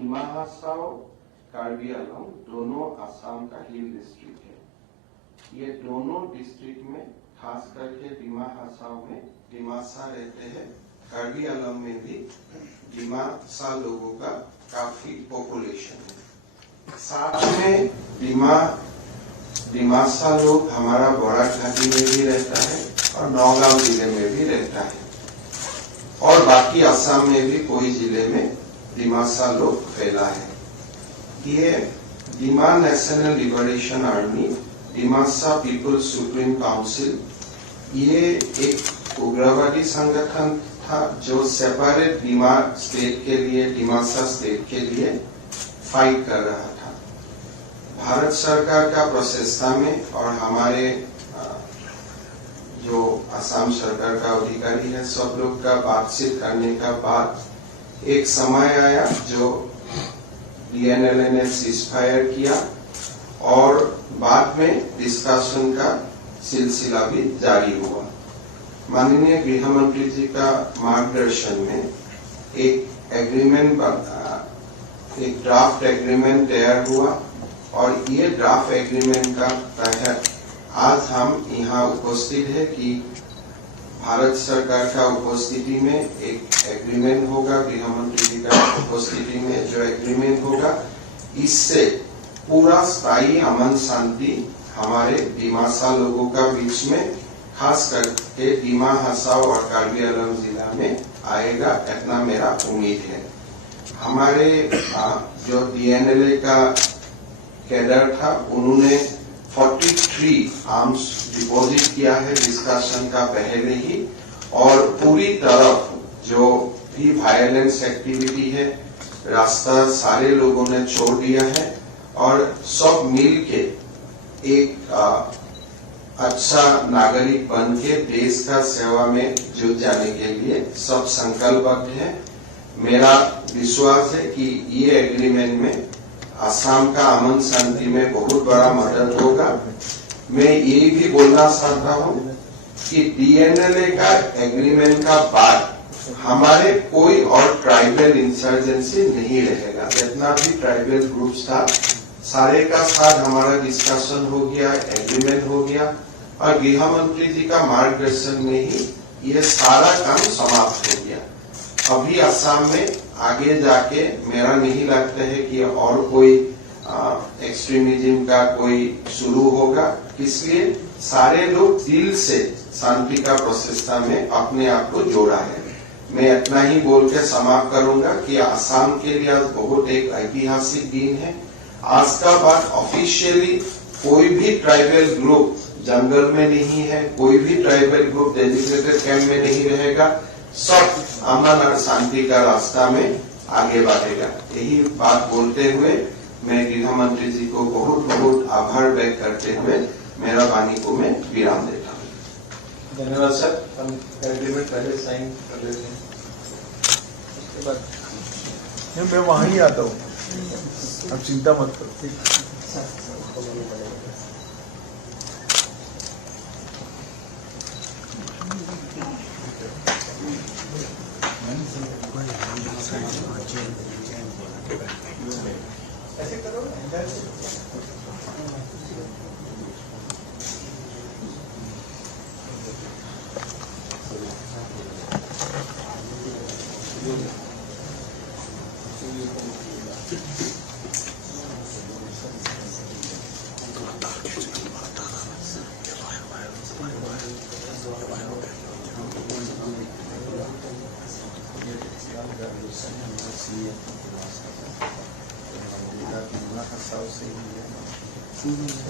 डिमा हासाओ कार्बी आंगलंग दोनों असम का हिल डिस्ट्रिक्ट है। ये दोनों डिस्ट्रिक्ट में खास करके डिमा हासाओ में डिमासा रहते हैं। कार्बी आंगलंग में भी डिमासा लोगों का काफी पॉपुलेशन है। साथ में डिमासा लोग हमारा बड़ा घाटी में भी रहता है और नौगांव जिले में भी रहता है और बाकी असम में भी कोई जिले में डिमासा लोग फैला है। ये Dima national liberation army, Dimasa people supreme council, ये एक उग्रवादी संगठन था जो सेपरेट डिमा स्टेट के लिए, डिमासा स्टेट के लिए फाइट कर रहा था। भारत सरकार का प्रचेष्टा में और हमारे जो असम सरकार का अधिकारी है सब लोग का बातचीत करने का बाद एक समय आया जो DNLA ने सीजफायर किया और बाद में डिस्कशन का सिलसिला भी जारी हुआ। माननीय गृह मंत्री जी का मार्गदर्शन में एक ड्राफ्ट एग्रीमेंट तैयार हुआ और ये ड्राफ्ट एग्रीमेंट का तहत आज हम यहाँ उपस्थित है कि भारत सरकार का उपस्थिति में एक एग्रीमेंट होगा, गृह मंत्री जी का उपस्थिति में जो एग्रीमेंट होगा, इससे पूरा स्थायी अमन शांति हमारे डिमासा लोगों का बीच में, खास करके डिमा हासाओ और कार्बी आंगलंग जिला में आएगा, इतना मेरा उम्मीद है। हमारे जो DNLA का कैडर था उन्होंने 43 आर्म्स डिपॉजिट किया है डिस्कशन का पहले ही और पूरी तरफ जो भी वायलेंस एक्टिविटी है रास्ता सारे लोगों ने छोड़ दिया है और सब मिल के एक अच्छा नागरिक बन के देश का सेवा में जुट जाने के लिए सब संकल्पबद्ध है। मेरा विश्वास है कि ये एग्रीमेंट में असम का अमन शांति में बहुत बड़ा मदद होगा। मैं ये भी बोलना चाहता हूँ कि DNLA का एग्रीमेंट का बाद हमारे कोई और ट्राइबल इंसर्जेंसी नहीं रहेगा। जितना भी ट्राइबल ग्रुप्स था सारे का साथ हमारा डिस्कशन हो गया, एग्रीमेंट हो गया और गृह मंत्री जी का मार्गदर्शन में ही ये सारा काम समाप्त हो गया। अभी असम में आगे जाके मेरा नहीं लगता है कि और कोई एक्सट्रीमिज्म का कोई शुरू होगा, इसलिए सारे लोग दिल से शांति का प्रचेष्टा में अपने आप को जोड़ा है। मैं इतना ही बोल के समाप्त करूंगा कि असम के लिए आज बहुत एक ऐतिहासिक दिन है। आज का बाद ऑफिशियली कोई भी ट्राइबल ग्रुप जंगल में नहीं है, कोई भी ट्राइबल ग्रुप डेजिग्नेटेड कैंप में नहीं रहेगा, सब अमन और शांति का रास्ता में आगे बढ़ेगा। यही बात बोलते हुए मैं गृह मंत्री जी को बहुत बहुत आभार व्यक्त करते हुए मेरा वाणी को मैं विराम देता हूँ। धन्यवाद सर। हम एग्रीमेंट पहले साइन कर लेते हैं, उसके बाद मैं वहां ही आता हूँ, अब चिंता मत करो। ऐसे करो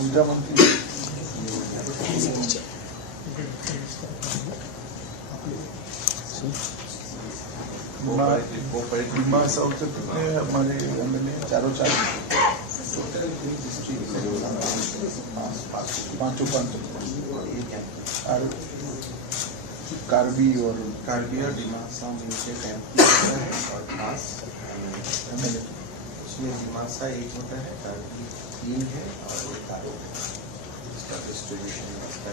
उनका मंत्री डिमा साउथ से कितने हमारे MLA चारों पांचों और कार्बी और डिमा हासाओ मिलके कैंप और खास MLA उसमें डिमासा एक होता है, कार्बी 3 है और एक कारो है। इसका डिस्ट्रीब्यूशन इसका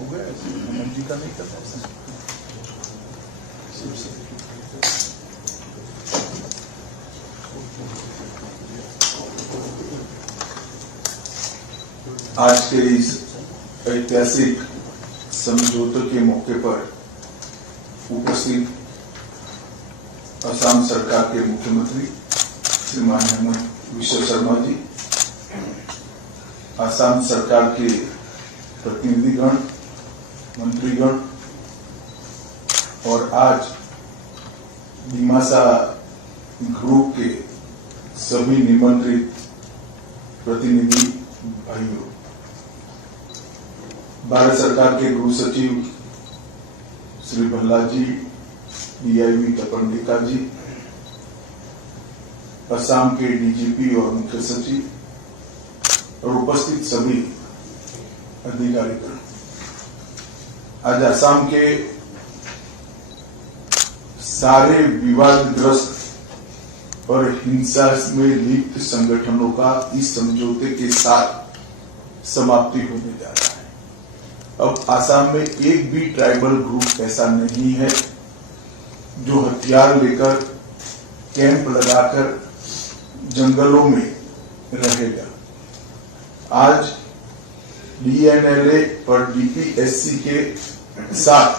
हो गया ऐसे हेमंत जी का नहीं करना ऐसा। आज के इस ऐतिहासिक समझौते के मौके पर उपस्थित असम सरकार के मुख्यमंत्री श्रीमान हेमंत विश्व शर्मा जी, असम सरकार के प्रतिनिधिगण, मंत्रीगण और आज डिमासा ग्रुप के सभी निमंत्रित प्रतिनिधि भाइयों, भारत सरकार के गृह सचिव श्री भल्ला जी, डीआईजी तपंडिका जी, असम के डीजीपी और मुख्य सचिव और उपस्थित सभी अधिकारीगण, आज असम के सारे विवादग्रस्त और हिंसा में लिप्त संगठनों का इस समझौते के साथ समाप्ति होने जा रहा है। अब असम में एक भी ट्राइबल ग्रुप ऐसा नहीं है जो हथियार लेकर कैंप लगाकर जंगलों में रहेगा। आज डीएनएलए और डीपीएससी के साथ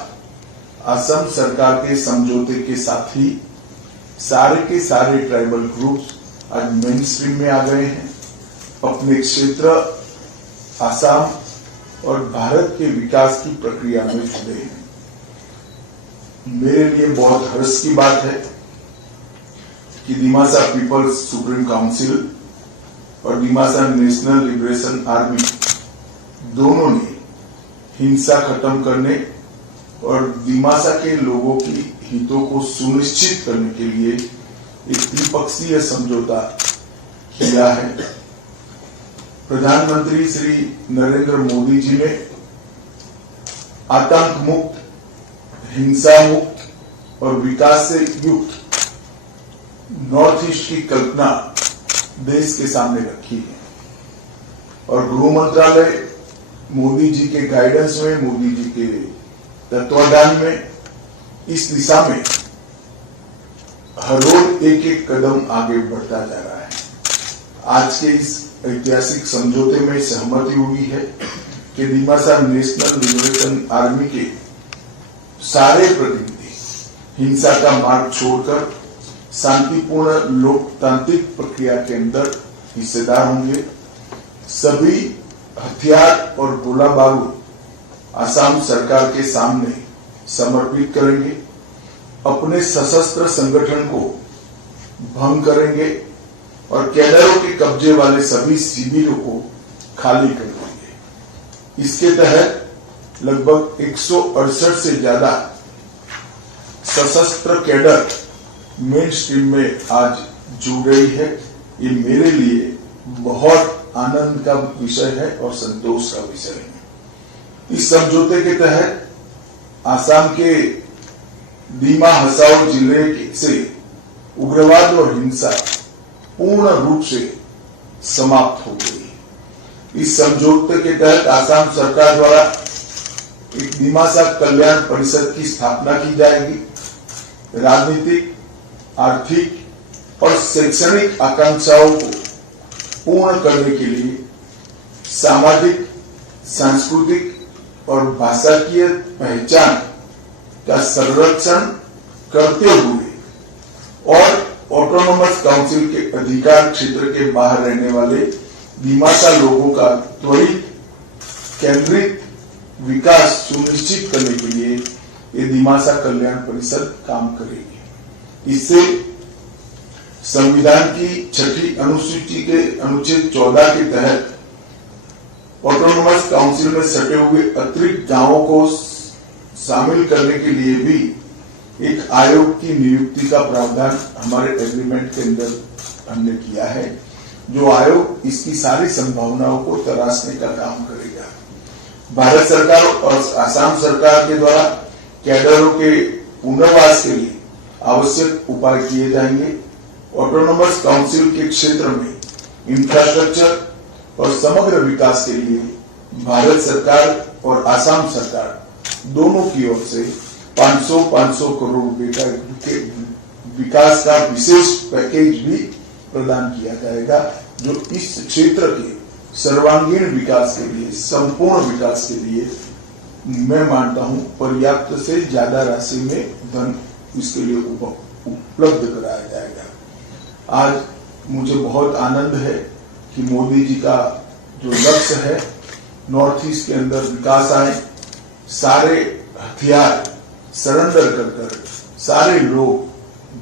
असम सरकार के समझौते के साथ ही सारे के सारे ट्राइबल ग्रुप्स आज मेन स्ट्रीम में आ गए हैं, अपने क्षेत्र असम और भारत के विकास की प्रक्रिया में जुड़े हैं। मेरे लिए बहुत हर्ष की बात है कि डिमासा पीपल्स सुप्रीम काउंसिल और डिमासा नेशनल लिबरेशन आर्मी दोनों ने हिंसा खत्म करने और डिमासा के लोगों की हितों को सुनिश्चित करने के लिए एक द्विपक्षीय समझौता किया है। प्रधानमंत्री श्री नरेंद्र मोदी जी ने आतंक मुक्त, हिंसा मुक्त और विकास से युक्त नॉर्थ ईस्ट की कल्पना देश के सामने रखी है और गृह मंत्रालय मोदी जी के गाइडेंस में, मोदी जी के तत्वाधान में इस दिशा में हर रोज एक एक कदम आगे बढ़ता जा रहा है। आज के इस ऐतिहासिक समझौते में सहमति हुई है कि डिमासा नेशनल लिबरेशन आर्मी के सारे प्रतिनिधि हिंसा का मार्ग छोड़कर शांतिपूर्ण लोकतांत्रिक प्रक्रिया के अंदर हिस्सेदार होंगे। सभी हथियार और गोला बारूद असम सरकार के सामने समर्पित करेंगे, अपने सशस्त्र संगठन को भंग करेंगे और कैडरों के कब्जे वाले सभी शिविरों को खाली कर देंगे। इसके तहत लगभग 168 से ज्यादा सशस्त्र कैडर मेन स्ट्रीम में आज जुड़ रही है। ये मेरे लिए बहुत आनंद का विषय है और संतोष का विषय है। इस समझौते के तहत आसाम के दीमा हसाओ जिले से उग्रवाद और हिंसा पूर्ण रूप से समाप्त हो गई। इस समझौते के तहत आसाम सरकार द्वारा एक डिमासा कल्याण परिषद की स्थापना की जाएगी। राजनीतिक, आर्थिक और शैक्षणिक आकांक्षाओं को पूर्ण करने के लिए सामाजिक, सांस्कृतिक और भाषाकीय पहचान का संरक्षण करते हुए और ऑटोनोमस काउंसिल के अधिकार क्षेत्र के बाहर रहने वाले डिमासा लोगों का त्वरित केंद्रित विकास सुनिश्चित करने के लिए ये डिमासा कल्याण परिषद काम करेगी। इससे संविधान की 6ठी अनुसूची के अनुच्छेद 14 के तहत ऑटोनोमस काउंसिल में सटे हुए अतिरिक्त गांवों को शामिल करने के लिए भी एक आयोग की नियुक्ति का प्रावधान हमारे एग्रीमेंट के अंदर हमने किया है, जो आयोग इसकी सारी संभावनाओं को तराशने का काम करेगा। भारत सरकार और असम सरकार के द्वारा कैडरों के पुनर्वास के लिए आवश्यक उपाय किए जाएंगे। ऑटोनोमस काउंसिल के क्षेत्र में इंफ्रास्ट्रक्चर और समग्र विकास के लिए भारत सरकार और आसाम सरकार दोनों की ओर से 500 करोड़ रुपए का विकास का विशेष पैकेज भी प्रदान किया जाएगा, जो इस क्षेत्र के सर्वांगीण विकास के लिए, संपूर्ण विकास के लिए मैं मानता हूं पर्याप्त से ज्यादा राशि में धन इसके लिए उपलब्ध कराया जाएगा। आज मुझे बहुत आनंद है कि मोदी जी का जो लक्ष्य है नॉर्थ ईस्ट के अंदर विकास आए, सारे हथियार सरेंडर कर सारे लोग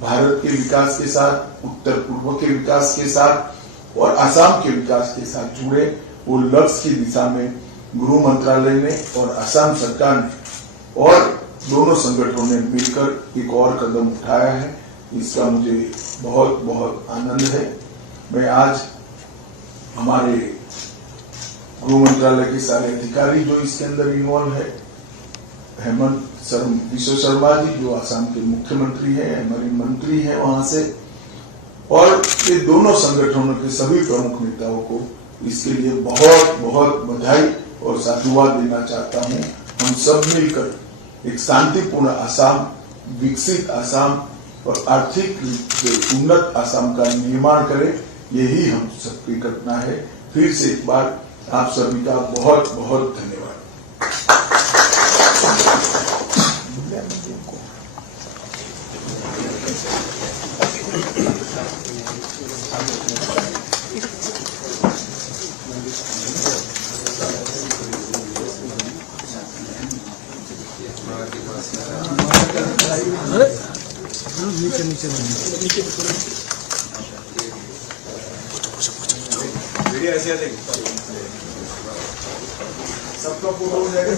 भारत के विकास के साथ, उत्तर पूर्व के विकास के साथ और असम के विकास के साथ जुड़े, वो लक्ष्य की दिशा में गृह मंत्रालय ने और असम सरकार ने और दोनों संगठनों ने मिलकर एक और कदम उठाया है। इसका मुझे बहुत बहुत आनंद है। मैं आज हमारे गृह मंत्रालय के सारे अधिकारी जो इसके अंदर इन्वॉल्व है, हेमंत विश्व शर्मा जी जो असम के मुख्यमंत्री हैं, हमारे मंत्री हैं वहां से, और ये दोनों संगठनों के सभी प्रमुख नेताओं को इसके लिए बहुत बहुत बधाई और साधुवाद देना चाहता हूं। हम सब मिलकर एक शांतिपूर्ण असम, विकसित असम और आर्थिक रूप से उन्नत असम का निर्माण करें, यही हम सबकी कल्पना है। फिर से एक बार आप सभी का बहुत बहुत धन्यवाद। सबका पूरा हो जाएगा।